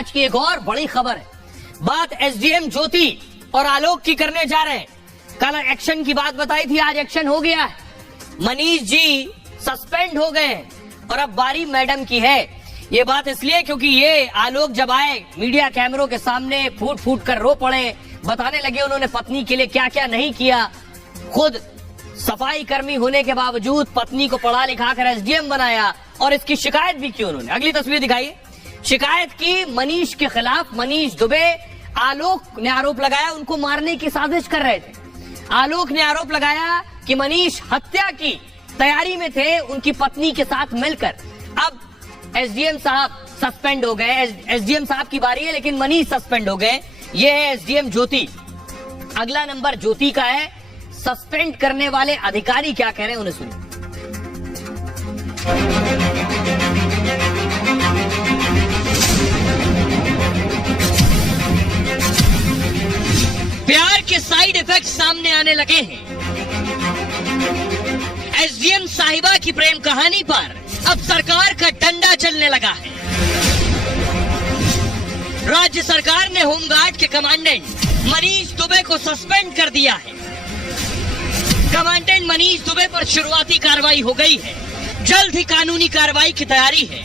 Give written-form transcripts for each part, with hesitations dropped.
आज की एक और बड़ी खबर है। बात एसडीएम ज्योति और आलोक की करने जा रहे हैं। कल एक्शन की बात बताई थी, आज एक्शन हो गया है। मनीष जी सस्पेंड हो गए और अब बारी मैडम की है। ये बात इसलिए क्योंकि ये आलोक जब आए मीडिया कैमरों के सामने फूट फूट कर रो पड़े, बताने लगे उन्होंने पत्नी के लिए क्या क्या नहीं किया। खुद सफाई कर्मी होने के बावजूद पत्नी को पढ़ा लिखा कर एसडीएम बनाया और इसकी शिकायत भी की उन्होंने। अगली तस्वीर दिखाइए। शिकायत की मनीष के खिलाफ। मनीष दुबे, आलोक ने आरोप लगाया उनको मारने की साजिश कर रहे थे। आलोक ने आरोप लगाया कि मनीष हत्या की तैयारी में थे उनकी पत्नी के साथ मिलकर। अब एसडीएम साहब सस्पेंड हो गए। एसडीएम साहब की बारी है लेकिन मनीष सस्पेंड हो गए। ये है एसडीएम ज्योति। अगला नंबर ज्योति का है। सस्पेंड करने वाले अधिकारी क्या कह रहे हैं उन्हें सुनिए। प्यार के साइड इफेक्ट सामने आने लगे हैं। एसडीएम साहिबा की प्रेम कहानी पर अब सरकार का डंडा चलने लगा है। राज्य सरकार ने होमगार्ड के कमांडेंट मनीष दुबे को सस्पेंड कर दिया है। कमांडेंट मनीष दुबे पर शुरुआती कार्रवाई हो गई है। जल्द ही कानूनी कार्रवाई की तैयारी है।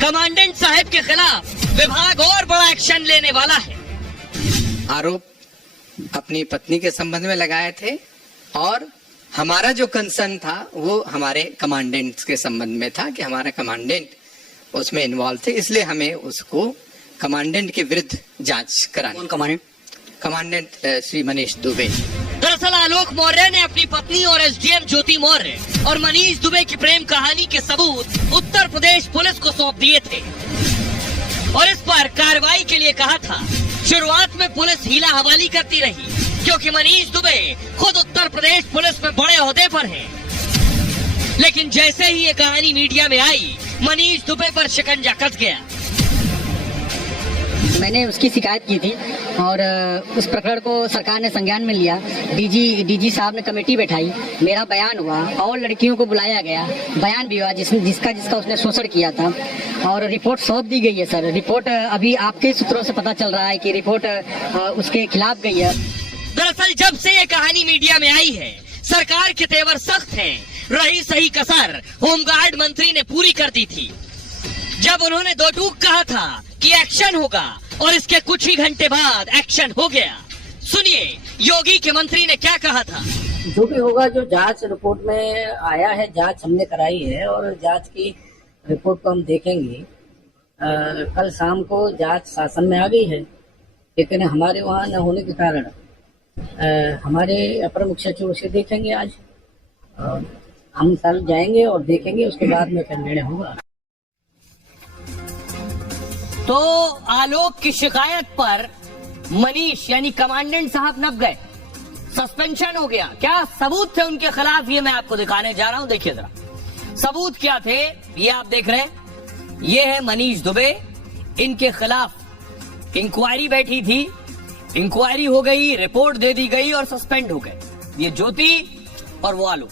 कमांडेंट साहब के खिलाफ विभाग और बड़ा एक्शन लेने वाला है। आरोप अपनी पत्नी के संबंध में लगाए थे और हमारा जो कंसर्न था वो हमारे कमांडेंट्स के संबंध में था कि हमारा कमांडेंट उसमें इन्वॉल्व थे, इसलिए हमें उसको कमांडेंट के विरुद्ध जांच करानी। कौन कमांडेंट? कमांडेंट श्री मनीष दुबे। दरअसल आलोक मौर्य ने अपनी पत्नी और एसडीएम ज्योति मौर्य और मनीष दुबे की प्रेम कहानी के सबूत उत्तर प्रदेश पुलिस को सौंप दिए थे और इस पर कार्रवाई के लिए कहा था। शुरुआत में पुलिस हीला हवाली करती रही क्योंकि मनीष दुबे खुद उत्तर प्रदेश पुलिस में बड़े ओहदे पर हैं। लेकिन जैसे ही ये कहानी मीडिया में आई, मनीष दुबे पर शिकंजा कस गया। मैंने उसकी शिकायत की थी और उस प्रकरण को सरकार ने संज्ञान में लिया। डीजी साहब ने कमेटी बैठाई, मेरा बयान हुआ और लड़कियों को बुलाया गया, बयान भी हुआ जिसका उसने शोषण किया था और रिपोर्ट सौंप दी गई है। सर रिपोर्ट अभी आपके सूत्रों से पता चल रहा है कि रिपोर्ट उसके खिलाफ गई है। दरअसल जब से ये कहानी मीडिया में आई है, सरकार के तेवर सख्त हैं। रही सही कसर होमगार्ड मंत्री ने पूरी कर दी थी जब उन्होंने दो टूक कहा था कि एक्शन होगा और इसके कुछ ही घंटे बाद एक्शन हो गया। सुनिए योगी के मंत्री ने क्या कहा था। जो भी होगा, जो जांच रिपोर्ट में आया है, जांच हमने कराई है और जांच की रिपोर्ट को हम देखेंगे। कल शाम को जांच शासन में आ गई है लेकिन हमारे वहाँ न होने के कारण हमारे अपर मुख्य सचिव उसे देखेंगे। आज हम कल जाएंगे और देखेंगे, उसके बाद में फिर निर्णय होगा। तो आलोक की शिकायत पर मनीष यानी कमांडेंट साहब नप गए, सस्पेंशन हो गया। क्या सबूत थे उनके खिलाफ, ये मैं आपको दिखाने जा रहा हूं। देखिए जरा सबूत क्या थे, ये आप देख रहे हैं। ये है मनीष दुबे, इनके खिलाफ इंक्वायरी बैठी थी, इंक्वायरी हो गई, रिपोर्ट दे दी गई और सस्पेंड हो गए। ये ज्योति और वो आलोक।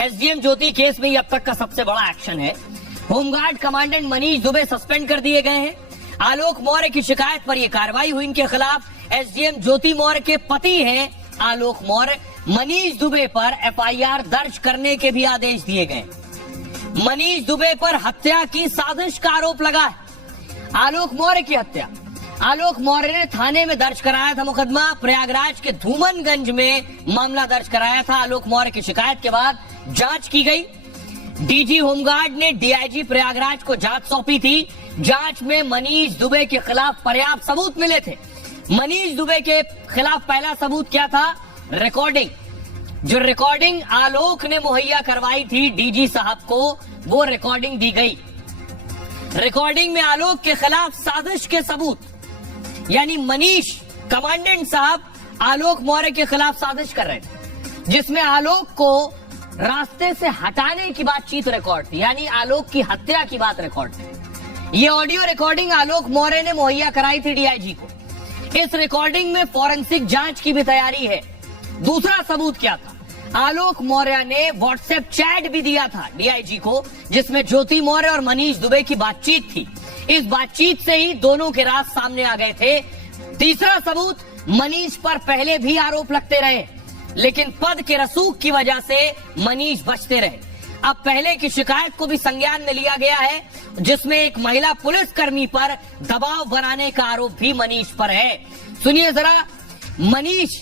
एसडीएम ज्योति केस में ये अब तक का सबसे बड़ा एक्शन है। Home guard commandant Manish Dubey suspend कर दिए गए हैं। आलोक मौर्य की शिकायत पर यह कार्रवाई हुई इनके खिलाफ। एसडीएम ज्योति मौर्य के पति हैं आलोक मौर्य। मनीष दुबे पर एफआईआर दर्ज करने के भी आदेश दिए गए। मनीष दुबे पर हत्या की साजिश का आरोप लगा है। आलोक मौर्य की हत्या, आलोक मौर्य ने थाने में दर्ज कराया था मुकदमा। प्रयागराज के धूमनगंज में मामला दर्ज कराया था। आलोक मौर्य की शिकायत के बाद जांच की गई। डीजी होमगार्ड ने डीआईजी प्रयागराज को जांच सौंपी थी। जांच में मनीष दुबे के खिलाफ पर्याप्त सबूत मिले थे। मनीष दुबे के खिलाफ पहला सबूत क्या था? रिकॉर्डिंग। जो रिकॉर्डिंग आलोक ने मुहैया करवाई थी डीजी साहब को, वो रिकॉर्डिंग दी गई। रिकॉर्डिंग में आलोक के खिलाफ साजिश के सबूत, यानी मनीष कमांडेंट साहब आलोक मौर्य के खिलाफ साजिश कर रहे थे, जिसमें आलोक को रास्ते से हटाने की बातचीत रिकॉर्ड थी, यानी आलोक की हत्या की बात रिकॉर्ड थी। ये ऑडियो रिकॉर्डिंग आलोक मौर्य ने मुहैया कराई थी डीआईजी को। इस रिकॉर्डिंग में फॉरेंसिक जांच की भी तैयारी है। दूसरा सबूत क्या था? आलोक मौर्य ने व्हाट्सएप चैट भी दिया था डीआईजी को, जिसमें ज्योति मौर्य और मनीष दुबे की बातचीत थी। इस बातचीत से ही दोनों के राज सामने आ गए थे। तीसरा सबूत, मनीष पर पहले भी आरोप लगते रहे, लेकिन पद के रसूख की वजह से मनीष बचते रहे। अब पहले की शिकायत को भी संज्ञान में लिया गया है, जिसमें एक महिला पुलिसकर्मी पर दबाव बनाने का आरोप भी मनीष पर है। सुनिए जरा, मनीष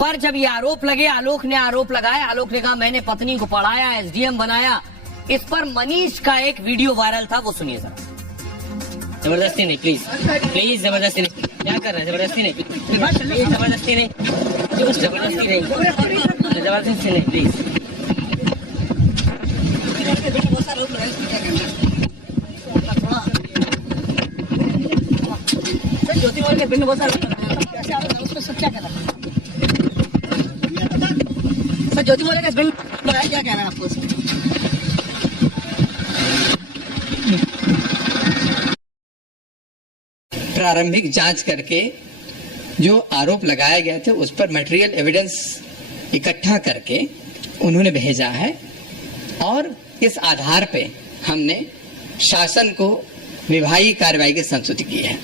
पर जब ये आरोप लगे, आलोक ने आरोप लगाया, आलोक ने कहा मैंने पत्नी को पढ़ाया, एसडीएम बनाया। इस पर मनीष का एक वीडियो वायरल था, वो सुनिए जरा। जबरदस्ती नहीं, प्लीज प्लीज, जबरदस्ती नहीं। क्या कर रहे हैं? जबरदस्ती नहीं, जबरदस्ती नहीं, जबरदस्ती नहीं, जबरदस्ती नहीं, प्लीज। ज्योति मोरे के पिंड बहुत सारा उसको सब क्या कहना सर? ज्योति मोरे का हस्बैंड बताया, क्या कहना है आपको इसमें? प्रारंभिक जांच करके जो आरोप लगाए गए थे उस पर मटेरियल एविडेंस इकट्ठा करके उन्होंने भेजा है, और इस आधार पे हमने शासन को विभागीय कार्रवाई की संस्तुति की है।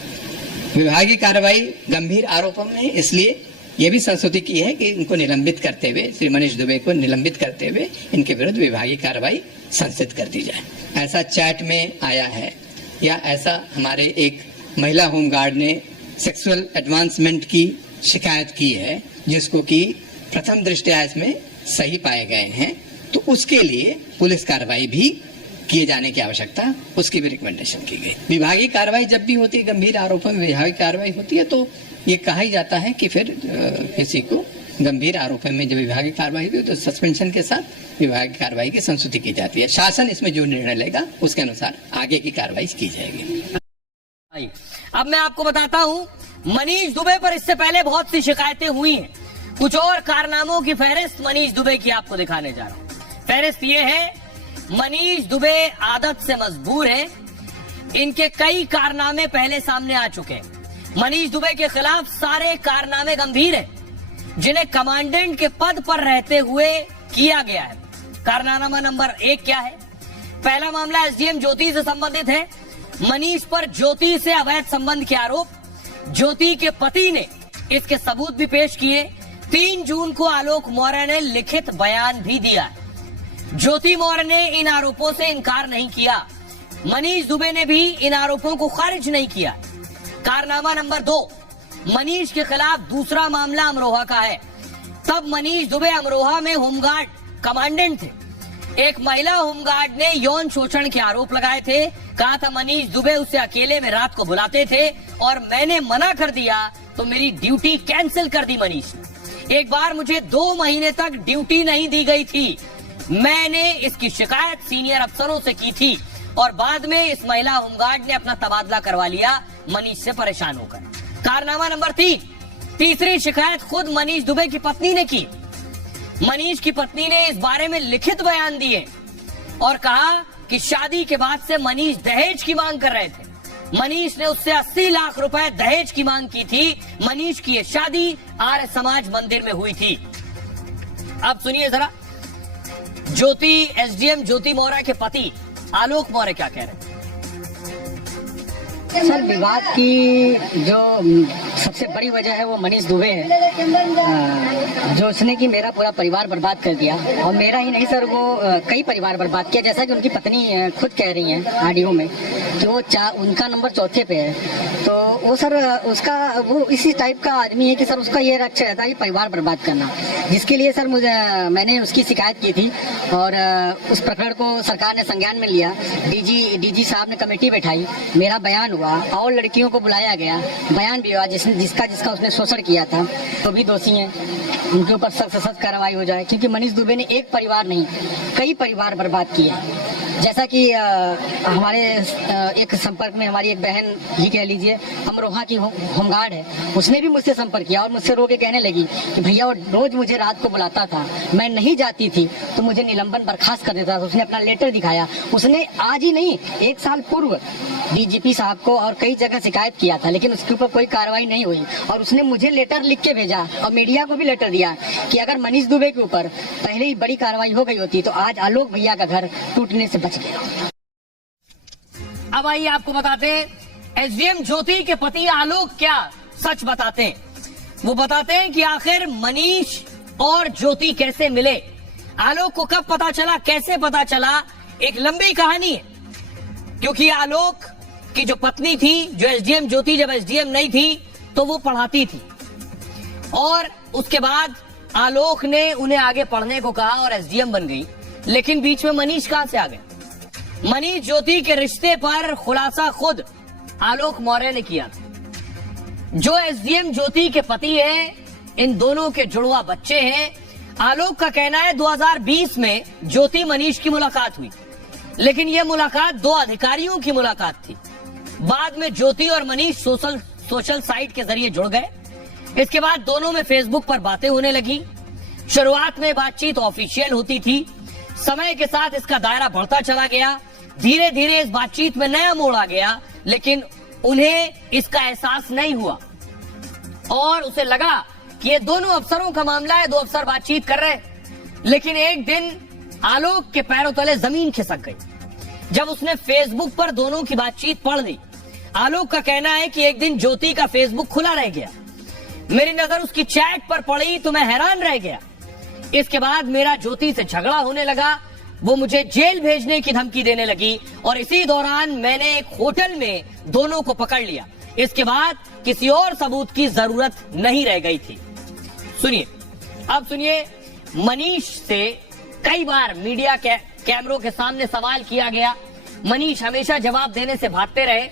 विभागीय कार्रवाई गंभीर आरोपों में, इसलिए यह भी संस्तुति की है कि इनको निलंबित करते हुए, श्री मनीष दुबे को निलंबित करते हुए इनके विरुद्ध विभागीय कार्रवाई संस्थित कर दी जाए। ऐसा चैट में आया है, या ऐसा हमारे एक महिला होमगार्ड ने सेक्सुअल एडवांसमेंट की शिकायत की है, जिसको कि प्रथम दृष्टया इसमें सही पाए गए हैं, तो उसके लिए पुलिस कार्रवाई भी किए जाने की आवश्यकता, उसकी भी रिकमेंडेशन की गई। विभागीय कार्रवाई जब भी होती है, गंभीर आरोपों में विभागीय कार्रवाई होती है, तो ये कहा ही जाता है कि फिर किसी को गंभीर आरोपों में जब विभागीय कार्रवाई हुई तो सस्पेंशन के साथ विभागीय कार्रवाई की संस्तुति की जाती है। शासन इसमें जो निर्णय लेगा उसके अनुसार आगे की कार्रवाई की जाएगी। अब मैं आपको बताता हूं, मनीष दुबे पर इससे पहले बहुत सी शिकायतें हुई हैं। कुछ और कारनामों की फहरिस्त मनीष दुबे की आपको दिखाने जा रहा हूं। फहरिस्त ये है, मनीष दुबे आदत से मजबूर है, इनके कई कारनामे पहले सामने आ चुके हैं। मनीष दुबे के खिलाफ सारे कारनामे गंभीर हैं, जिन्हें कमांडेंट के पद पर रहते हुए किया गया है। कारनामा नंबर 1 क्या है? पहला मामला एसडीएम ज्योति से संबंधित है। मनीष पर ज्योति से अवैध संबंध के आरोप, ज्योति के पति ने इसके सबूत भी पेश किए। 3 जून को आलोक मौर्य ने लिखित बयान भी दिया। ज्योति मौर्य ने इन आरोपों से इनकार नहीं किया, मनीष दुबे ने भी इन आरोपों को खारिज नहीं किया। कारनामा नंबर 2, मनीष के खिलाफ दूसरा मामला अमरोहा का है। तब मनीष दुबे अमरोहा में होमगार्ड कमांडेंट थे। एक महिला होमगार्ड ने यौन शोषण के आरोप लगाए थे। कहा था मनीष दुबे उसे अकेले में रात को बुलाते थे और मैंने मना कर दिया तो मेरी ड्यूटी कैंसिल कर दी मनीष ने। एक बार मुझे 2 महीने तक ड्यूटी नहीं दी गई थी। मैंने इसकी शिकायत सीनियर अफसरों से की थी और बाद में इस महिला होमगार्ड ने अपना तबादला करवा लिया मनीष से परेशान होकर। कारनामा नंबर 3, तीसरी शिकायत खुद मनीष दुबे की पत्नी ने की। मनीष की पत्नी ने इस बारे में लिखित बयान दिए और कहा कि शादी के बाद से मनीष दहेज की मांग कर रहे थे। मनीष ने उससे 80 लाख रुपए दहेज की मांग की थी। मनीष की ये शादी आर्य समाज मंदिर में हुई थी। अब सुनिए जरा, ज्योति एसडीएम ज्योति मौर्य के पति आलोक मौर्य क्या कह रहे हैं। सर, विवाद की जो सबसे बड़ी वजह है वो मनीष दुबे है, जो उसने कि मेरा पूरा परिवार बर्बाद कर दिया। और मेरा ही नहीं सर, वो कई परिवार बर्बाद किया। जैसा कि उनकी पत्नी खुद कह रही हैं ऑडियो में कि वो उनका नंबर 4थे पे है। तो वो सर उसका वो इसी टाइप का आदमी है कि सर उसका ये लक्ष्य रहता है कि परिवार बर्बाद करना, जिसके लिए सर मैंने उसकी शिकायत की थी और उस प्रकरण को सरकार ने संज्ञान में लिया। डीजी साहब ने कमेटी बैठाई, मेरा बयान हुआ और लड़कियों को बुलाया गया, बयान भी हुआ जिसका उसने शोषण किया था। तो भी दोषी हैं, उनके ऊपर सख्त से सख्त कार्रवाई हो जाए, क्योंकि मनीष दुबे ने एक परिवार नहीं कई परिवार बर्बाद किए। जैसा कि हमारे एक संपर्क में हमारी एक बहन ही कह लीजिए, अमरोहा की होमगार्ड है, उसने भी मुझसे संपर्क किया और मुझसे रो के कहने लगी कि भैया वो रोज मुझे रात को बुलाता था, मैं नहीं जाती थी तो मुझे निलंबन बर्खास्त कर देता था। उसने अपना लेटर दिखाया। उसने आज ही नहीं 1 साल पूर्व डीजीपी साहब को और कई जगह शिकायत किया था, लेकिन उसके ऊपर कोई कार्रवाई नहीं हुई। और उसने मुझे लेटर लिख के भेजा और मीडिया को भी लेटर दिया कि अगर मनीष दुबे के ऊपर पहले ही बड़ी कार्रवाई हो गई होती तो आज आलोक भैया का घर टूटने से बच गया। अब आइए आपको बताते हैं एसडीएम ज्योति के पति आलोक क्या सच बताते हैं। वो बताते हैं कि आखिर मनीष और ज्योति कैसे मिले, आलोक को कब पता चला, कैसे पता चला, एक लंबी कहानी है। क्योंकि आलोक की जो पत्नी थी, जो एसडीएम ज्योति जब एसडीएम नहीं थी तो वो पढ़ाती थी, और उसके बाद आलोक ने उन्हें आगे पढ़ने को कहा और एसडीएम बन गई। लेकिन बीच में मनीष कहां से आ गए? मनीष ज्योति के रिश्ते पर खुलासा खुद आलोक मौर्य ने किया था। जो एसडीएम ज्योति के पति है, इन दोनों के जुड़वा बच्चे हैं। आलोक का कहना है 2020 में ज्योति मनीष की मुलाकात हुई, लेकिन यह मुलाकात दो अधिकारियों की मुलाकात थी। बाद में ज्योति और मनीष सोशल साइट के जरिए जुड़ गए। इसके बाद दोनों में फेसबुक पर बातें होने लगी। शुरुआत में बातचीत ऑफिशियल होती थी, समय के साथ इसका दायरा बढ़ता चला गया। धीरे धीरे इस बातचीत में नया मोड़ आ गया, लेकिन उन्हें इसका एहसास नहीं हुआ और उसे लगा कि ये दोनों अफसरों का मामला है, दो अफसर बातचीत कर रहे हैं। लेकिन एक दिन आलोक के पैरों तले जमीन खिसक गई जब उसने फेसबुक पर दोनों की बातचीत पढ़ ली। आलोक का कहना है कि एक दिन ज्योति का फेसबुक खुला रह गया, मेरी नजर उसकी चैट पर पड़ी तो मैं हैरान रह गया। इसके बाद मेरा ज्योति से झगड़ा होने लगा, वो मुझे जेल भेजने की धमकी देने लगी और इसी दौरान मैंने एक होटल में दोनों को पकड़ लिया। इसके बाद किसी और सबूत की जरूरत नहीं रह गई थी। सुनिए, अब सुनिए, मनीष से कई बार मीडिया के कैमरों के सामने सवाल किया गया। मनीष हमेशा जवाब देने से भागते रहे।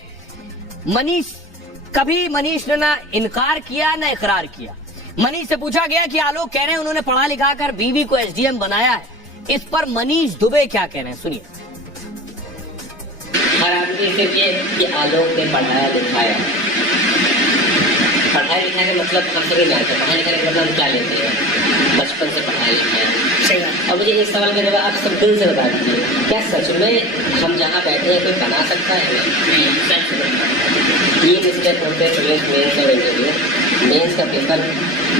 कभी मनीष ने ना इनकार किया ना इकरार किया। मनीष से पूछा गया कि आलोक कह रहे हैं उन्होंने पढ़ा लिखा कर बीवी को एसडीएम बनाया है, इस पर मनीष दुबे क्या कह रहे हैं, सुनिए। हर आदमी से कि आलोक ने पढ़ाया लिखाया, पढ़ाया लिखाया का मतलब हम सभी जानते हैं। पढ़ाया लिखाया का मतलब हम क्या लेते हैं, बचपन से पढ़ाया लिखाया। और मुझे एक सवाल का जवाब आप सब दिल से बता दीजिए, क्या सच में हम जहाँ बैठे हैं कोई बना सकता है? तीन स्टेप होते हैं, मेंस और इंटरव्यू। मेंस का पेपर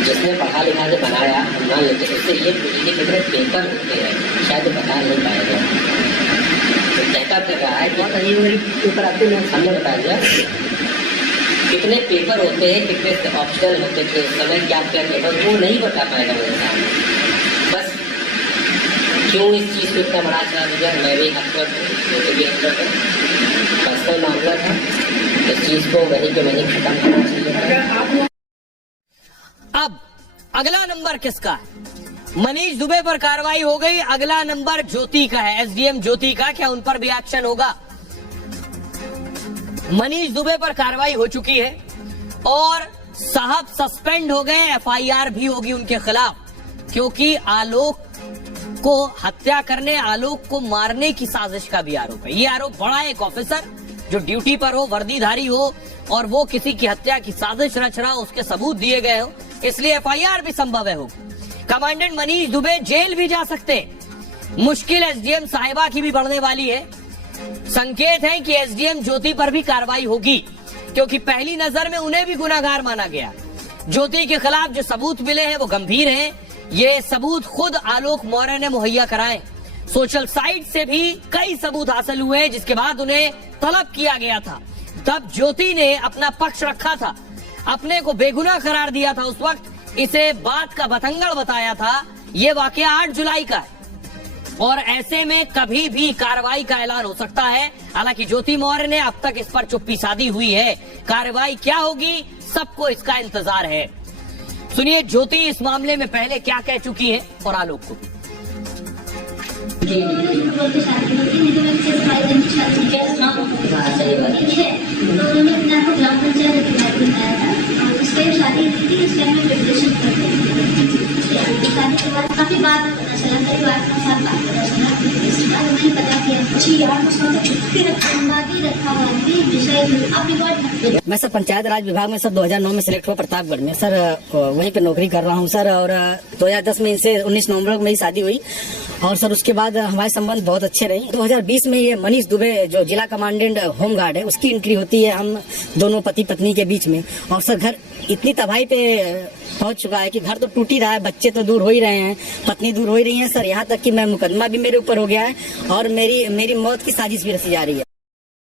जिसने पढ़ा लिखा के बनाया, हम मान लेते हैं उससे ये पूछिए कितने पेपर होते हैं, शायद बता नहीं पाएगा। तो कहता कर रहा है कि पेपर आपको हमने बता दिया कितने पेपर होते हैं, कितने ऑप्शनल होते थे उस समय, क्या क्या पेपर, वो नहीं बता पाएगा मेरे सामने। बस क्यों इस चीज़ को इतना बड़ा चला दिया? मैं भी अक्सर भी अक्सर पर्सनल मामला था, इस चीज़ को वहीं के वहीं खत्म करना चाहिए। अब अगला नंबर किसका है? मनीष दुबे पर कार्रवाई हो गई, अगला नंबर ज्योति का है, एसडीएम ज्योति का। क्या उन पर भी एक्शन होगा? मनीष दुबे पर कार्रवाई हो चुकी है और साहब सस्पेंड हो गए, एफआईआर भी होगी उनके खिलाफ, क्योंकि आलोक को हत्या करने, आलोक को मारने की साजिश का भी आरोप है। ये आरोप बड़ा है, एक ऑफिसर जो ड्यूटी पर हो, वर्दीधारी हो, और वो किसी की हत्या की साजिश रच रहा हो, उसके सबूत दिए गए हो, इसलिए एफआईआर भी संभव है होगी। कमांडेंट मनीष दुबे जेल भी जा सकते हैं। मुश्किल एसडीएम साहिबा की भी बढ़ने वाली है। संकेत है कि एसडीएम ज्योति पर भी कार्रवाई होगी, क्योंकि पहली नजर में उन्हें भी गुनाहगार माना गया। ज्योति के खिलाफ जो सबूत मिले हैं वो गंभीर हैं। ये सबूत खुद आलोक मौर्य ने मुहैया कराए। सोशल साइट से भी कई सबूत हासिल हुए, जिसके बाद उन्हें तलब किया गया था। तब ज्योति ने अपना पक्ष रखा था, अपने को बेगुनाह करार दिया था। उस वक्त इसे बात का बतंगड़ बताया था। ये वाकया 8 जुलाई का है और ऐसे में कभी भी कार्रवाई का ऐलान हो सकता है। हालांकि ज्योति मौर्य ने अब तक इस पर चुप्पी साधी हुई है। कार्रवाई क्या होगी, सबको इसका इंतजार है। सुनिए ज्योति इस मामले में पहले क्या कह चुकी है और आलोक को भी। काफी बात पता चला, कई बार के साथ बात पता चला, इसके बाद नहीं पता किया जी यार उसका तो छुट्टी रखा हुआ विषय आप रिकॉर्ड। मैं सर पंचायत राज विभाग में सर 2009 में सिलेक्ट हुआ प्रतापगढ़ में सर, वहीं पे नौकरी कर रहा हूँ सर। और 2010 में इनसे 19 नवंबर को मेरी शादी हुई और सर उसके बाद हमारे संबंध बहुत अच्छे रहे। 2020 में ये मनीष दुबे जो जिला कमांडेंट होमगार्ड है, उसकी एंट्री होती है हम दोनों पति पत्नी के बीच में। और सर घर इतनी तबाही पे पहुंच चुका है कि घर तो टूट ही रहा है, बच्चे तो दूर हो ही रहे हैं, पत्नी दूर हो ही रही है सर। यहाँ तक कि मैं मुकदमा भी मेरे ऊपर हो गया है और मेरी मौत की साजिश भी रची जा रही है।